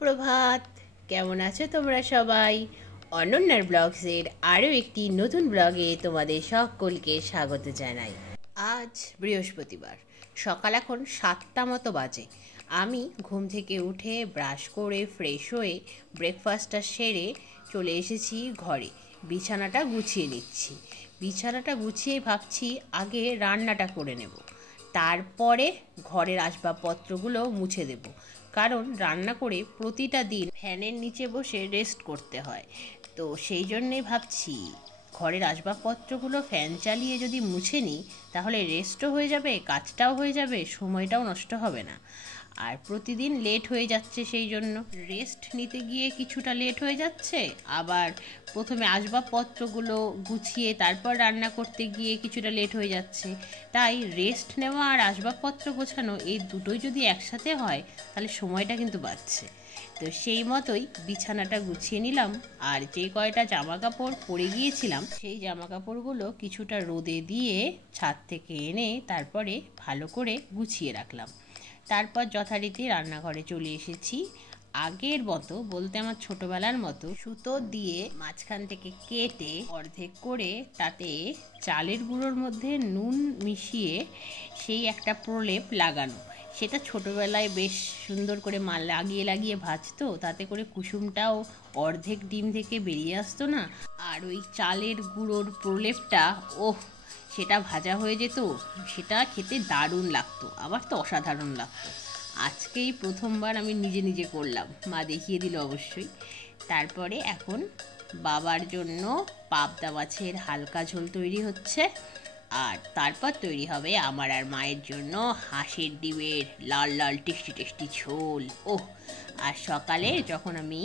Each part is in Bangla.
সুপ্রভাত। কেমন আছো তোমরা সবাই? অনন্যার ব্লগসের আরও একটি নতুন ব্লগে তোমাদের সকলকে স্বাগত জানাই। আজ বৃহস্পতিবার, সকাল এখন 7টা মতো বাজে। আমি ঘুম থেকে উঠে ব্রাশ করে ফ্রেশ হয়ে ব্রেকফাস্টটা সেরে চলে এসেছি ঘরে। বিছানাটা গুছিয়ে নিচ্ছি। বিছানাটা গুছিয়ে ভাবছি আগে রান্নাটা করে নেব, তারপরে ঘরের আসবাবপত্রগুলো মুছে দেব। কারণ রান্না করে প্রতিটা দিন ফ্যানের নিচে বসে রেস্ট করতে হয়। তো সেই জন্যেই ভাবছি ঘরের আসবাবপত্রগুলো ফ্যান চালিয়ে যদি মুছে নিই, তাহলে রেস্টও হয়ে যাবে, কাজটাও হয়ে যাবে, সময়টাও নষ্ট হবে না। আর প্রতিদিন লেট হয়ে যাচ্ছে, সেই জন্য রেস্ট নিতে গিয়ে কিছুটা লেট হয়ে যাচ্ছে। আবার প্রথমে আসবাবপত্রগুলো গুছিয়ে তারপর রান্না করতে গিয়ে কিছুটা লেট হয়ে যাচ্ছে। তাই রেস্ট নেওয়া আর আসবাবপত্র গোছানো এই দুটোই যদি একসাথে হয়, তাহলে সময়টা কিন্তু বাঁচছে। তো সেই মতোই বিছানাটা গুছিয়ে নিলাম। আর যে কয়টা জামা কাপড় পরে গিয়েছিলাম, সেই জামা কাপড়গুলো কিছুটা রোদে দিয়ে ছাদ থেকে এনে তারপরে ভালো করে গুছিয়ে রাখলাম। তারপর যথারীতি রান্নাঘরে চলে এসেছি। আগের মতো বলতে আমার ছোটবেলার মতো সুতো দিয়ে মাঝখান থেকে কেটে অর্ধেক করে তাতে চালের গুঁড়োর মধ্যে নুন মিশিয়ে সেই একটা প্রলেপ লাগানো। সেটা ছোটবেলায় বেশ সুন্দর করে লাগিয়ে লাগিয়ে ভাজতো, তাতে করে কুসুমটাও অর্ধেক ডিম থেকে বেরিয়ে আসতো না। আর ওই চালের গুঁড়োর প্রলেপটা, ওহ, সেটা ভাজা হয়ে যেত, সেটা খেতে দারুণ লাগতো, আবার তো অসাধারণ লাগতো। আজকেই প্রথমবার আমি নিজে নিজে করলাম, মা দেখিয়ে দিল অবশ্যই। তারপরে এখন বাবার জন্য পাবদা মাছের হালকা ঝোল তৈরি হচ্ছে। আর তারপর তৈরি হবে আমার আর মায়ের জন্য হাঁসের ডিমের লাল লাল টেস্টি টেস্টি ঝোল। ওহ, আর সকালে যখন আমি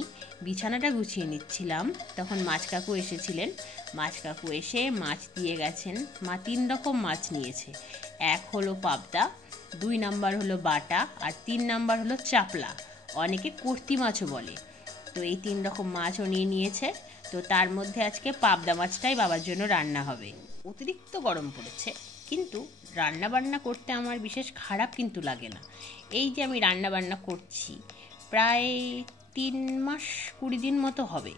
বিছানাটা গুছিয়ে নিচ্ছিলাম, তখন মাছ কাকু এসেছিলেন। মাছ কাকু এসে মাছ দিয়ে গেছেন। মা 3 রকম মাছ নিয়েছে। এক হলো পাবদা, 2 নাম্বার হলো বাটা, আর 3 নাম্বার হলো চাপলা, অনেকে কর্তি মাছও বলে। তো এই 3 রকম মাছও নিয়েছে। তো তার মধ্যে আজকে পাবদা মাছটাই বাবার জন্য রান্না হবে। অতিরিক্ত গরম পড়েছে, কিন্তু রান্না বান্না করতে আমার বিশেষ খারাপ কিন্তু লাগে না। এই যে আমি রান্না বান্না করছি প্রায় 3 মাস 20 দিন মতো হবে,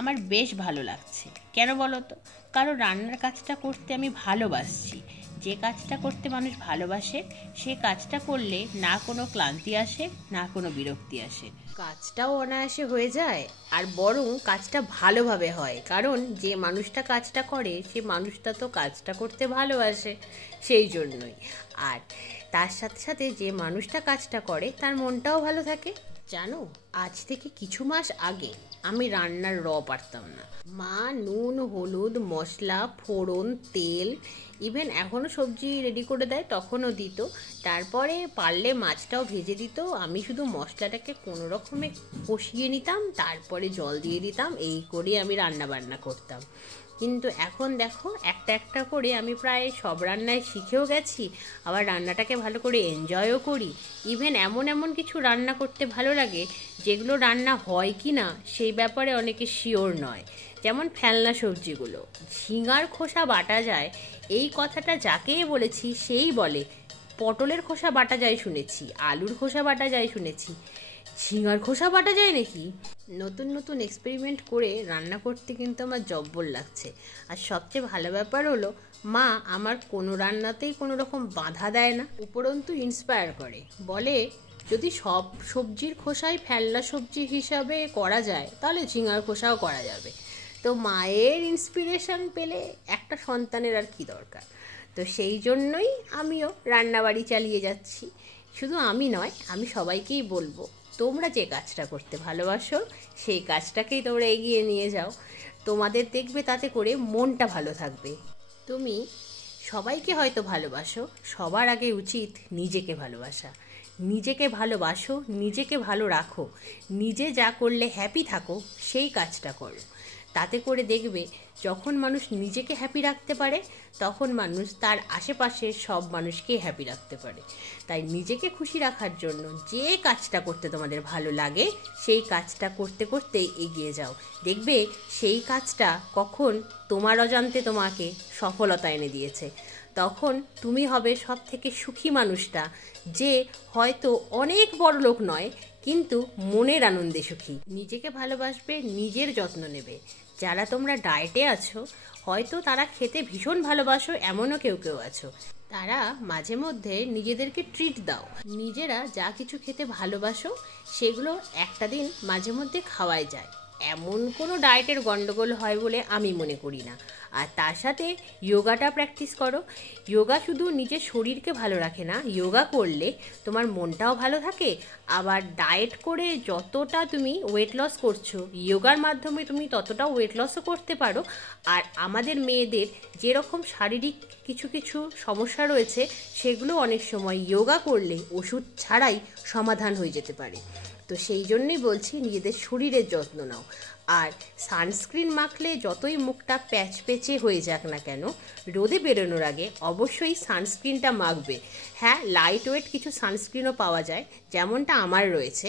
আমার বেশ ভালো লাগছে। কেন বলো তো? কারণ রান্নার কাজটা করতে আমি ভালোবাসছি। যে কাজটা করতে মানুষ ভালোবাসে, সে কাজটা করলে না কোনো ক্লান্তি আসে, না কোনো বিরক্তি আসে, কাজটাও অনায়াসে হয়ে যায়, আর বরং কাজটা ভালোভাবে হয়। কারণ যে মানুষটা কাজটা করে, সে মানুষটা তো কাজটা করতে ভালোবাসে, সেই জন্যই। আর তার সাথে সাথে যে মানুষটা কাজটা করে, তার মনটাও ভালো থাকে। জানো, আজ থেকে কিছু মাস আগে আমি রান্নার পারতাম না। মা নুন হলুদ মশলা ফোড়ন তেল, ইভেন এখনও সবজি রেডি করে দেয়, তখনও দিত। তারপরে পারলে মাছটাও ভেজে দিত। আমি শুধু মশলাটাকে কোনো রকমে কষিয়ে নিতাম, তারপরে জল দিয়ে দিতাম। এই করে আমি রান্না বান্না করতাম। কিন্তু এখন দেখো, একটা একটা করে আমি প্রায় সব রান্নায় শিখেও গেছি, আবার রান্নাটাকে ভালো করে এনজয়ও করি। ইভেন এমন এমন কিছু রান্না করতে ভালো লাগে, যেগুলো রান্না হয় কি না সেই ব্যাপারে অনেকে শিওর নয়। যেমন ফেলনা সবজিগুলো, ঝিঙার খোসা বাটা যায়, এই কথাটা যাকেই বলেছি সেই বলে পটলের খোসা বাটা যায় শুনেছি, আলুর খোসা বাটা যায় শুনেছি, ঝিঙার খোসা বাটা যায় নাকি? নতুন নতুন এক্সপেরিমেন্ট করে রান্না করতে কিন্তু আমার জব্বর লাগছে। আর সবচেয়ে ভালো ব্যাপার হলো, মা আমার কোনো রান্নাতেই কোনো রকম বাধা দেয় না, উপরন্তু ইন্সপায়ার করে। বলে যদি সব সবজির খোসাই ফেলনা সবজি হিসাবে করা যায়, তাহলে ঝিঙার খোসাও করা যাবে। তো মায়ের ইন্সপিরেশন পেলে একটা সন্তানের আর কি দরকার। তো সেই জন্যই আমিও রান্নাবাড়ি চালিয়ে যাচ্ছি। শুধু আমি নয়, আমি সবাইকেই বলবো, তোমরা যে কাজটা করতে ভালোবাসো, সেই কাজটাকেই তোমরা এগিয়ে নিয়ে যাও। তোমাদের দেখবে তাতে করে মনটা ভালো থাকবে। তুমি সবাইকে হয়তো ভালোবাসো, সবার আগে উচিত নিজেকে ভালোবাসা। নিজেকে ভালোবাসো, নিজেকে ভালো রাখো, নিজে যা করলে হ্যাপি থাকো, সেই কাজটা করো। তাতে করে দেখবে যখন মানুষ নিজেকে হ্যাপি রাখতে পারে, তখন মানুষ তার আশেপাশের সব মানুষকেই হ্যাপি রাখতে পারে। তাই নিজেকে খুশি রাখার জন্য যে কাজটা করতে তোমাদের ভালো লাগে, সেই কাজটা করতে করতে এগিয়ে যাও। দেখবে সেই কাজটা কখন তোমার অজান্তে তোমাকে সফলতা এনে দিয়েছে। তখন তুমি হবে সব থেকে সুখী মানুষটা, যে হয়তো অনেক বড় লোক নয়, কিন্তু মনের আনন্দে সুখী। নিজেকে ভালোবাসবে, নিজের যত্ন নেবে। যারা তোমরা ডায়েটে আছো, হয়তো তারা খেতে ভীষণ ভালোবাসো, এমনও কেউ কেউ আছো, তারা মাঝে মধ্যে নিজেদেরকে ট্রিট দাও। নিজেরা যা কিছু খেতে ভালোবাসো সেগুলো একটা দিন মাঝে মধ্যে খাওয়াই যায়, এমন কোনো ডায়েটের গন্ডগোল হয় বলে আমি মনে করি না। আর তার সাথে যোগাটা প্র্যাকটিস করো। যোগা শুধু নিজের শরীরকে ভালো রাখে না, যোগা করলে তোমার মনটাও ভালো থাকে। আবার ডায়েট করে যতটা তুমি ওয়েট লস করছো, যোগার মাধ্যমে তুমি ততটাও ওয়েট লসও করতে পারো। আর আমাদের মেয়েদের যেরকম শারীরিক কিছু কিছু সমস্যা রয়েছে, সেগুলো অনেক সময় যোগা করলে ওষুধ ছাড়াই সমাধান হয়ে যেতে পারে। তো সেই জন্যই বলছি, নিজেদের শরীরের যত্ন নাও। আর সানস্ক্রিন মাখলে যতই মুখটা প্যাচপ্যাচে হয়ে যাক না কেন, রোদে বেরোনোর আগে অবশ্যই সানস্ক্রিনটা মাখবে। হ্যাঁ, লাইট ওয়েট কিছু সানস্ক্রিনও পাওয়া যায়, যেমনটা আমার রয়েছে।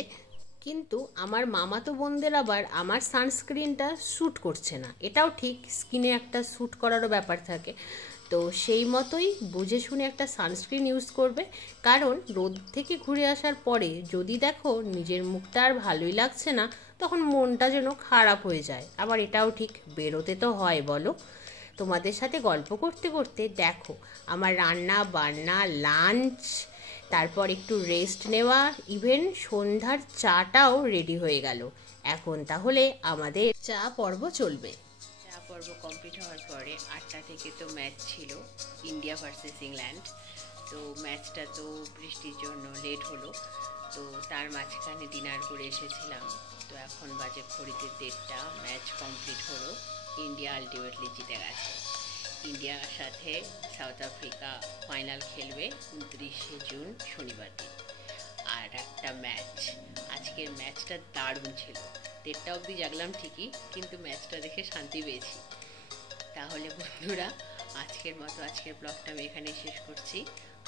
কিন্তু আমার মামাতো বোনদের আবার আমার সানস্ক্রিনটা শ্যুট করছে না, এটাও ঠিক। স্কিনে একটা শ্যুট করারও ব্যাপার থাকে। তো সেই মতোই বুঝে শুনে একটা সানস্ক্রিন ইউজ করবে। কারণ রোদ থেকে ঘুরে আসার পরে যদি দেখো নিজের মুখটা আর ভালোই লাগছে না, তখন মনটা যেন খারাপ হয়ে যায়। আবার এটাও ঠিক, বেরোতে তো হয় বলো। তোমাদের সাথে গল্প করতে করতে দেখো আমার রান্না বান্না, লাঞ্চ, তারপর একটু রেস্ট নেওয়া, ইভেন সন্ধ্যার চাটাও রেডি হয়ে গেল। এখন তাহলে আমাদের চা পর্ব চলবে। চা পর্ব কমপ্লিট হওয়ার পরে 8টা থেকে তো ম্যাচ ছিল, ইন্ডিয়া ভার্সেস ইংল্যান্ড। তো ম্যাচটা তো বৃষ্টির জন্য লেট হলো, তো তার মাঝখানে ডিনার করে এসেছিলাম। তো এখন বাজে ঘড়িতে 1:30, ম্যাচ কমপ্লিট হলো, ইন্ডিয়া আলটিমেটলি জিতে গেছে। ইন্ডিয়ার সাথে সাউথ আফ্রিকা ফাইনাল খেলবে 29শে জুন শনিবার দিন। আর একটা ম্যাচ, আজকের ম্যাচটা দারুণ ছিল। 1:30 অবধি জাগলাম ঠিকই, কিন্তু ম্যাচটা দেখে শান্তি পেয়েছি। তাহলে বন্ধুরা, আজকের মতো আজকের ব্লগটা আমি এখানে শেষ করছি।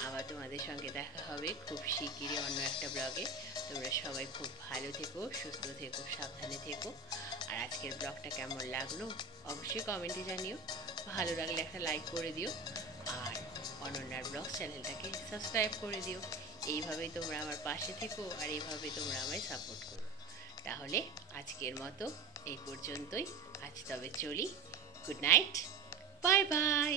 আবার তোমাদের সঙ্গে দেখা হবে খুব শিগগিরই অন্য একটা ব্লগে। তোমরা সবাই খুব ভালো থেকো, সুস্থ থেকো, সাবধানে থেকো। আর আজকের ব্লগটা কেমন লাগলো অবশ্যই কমেন্টে জানিও। ভালো লাগলে একটা লাইক করে দিও, আর অনন্যার ব্লগ চ্যানেলটাকে সাবস্ক্রাইব করে দিও। এইভাবেই তোমরা আমার পাশে থেকো, আর এইভাবেই তোমরা আমায় সাপোর্ট করো। তাহলে আজকের মতো এই পর্যন্তই। আজ তবে চলি। Good night, bye bye.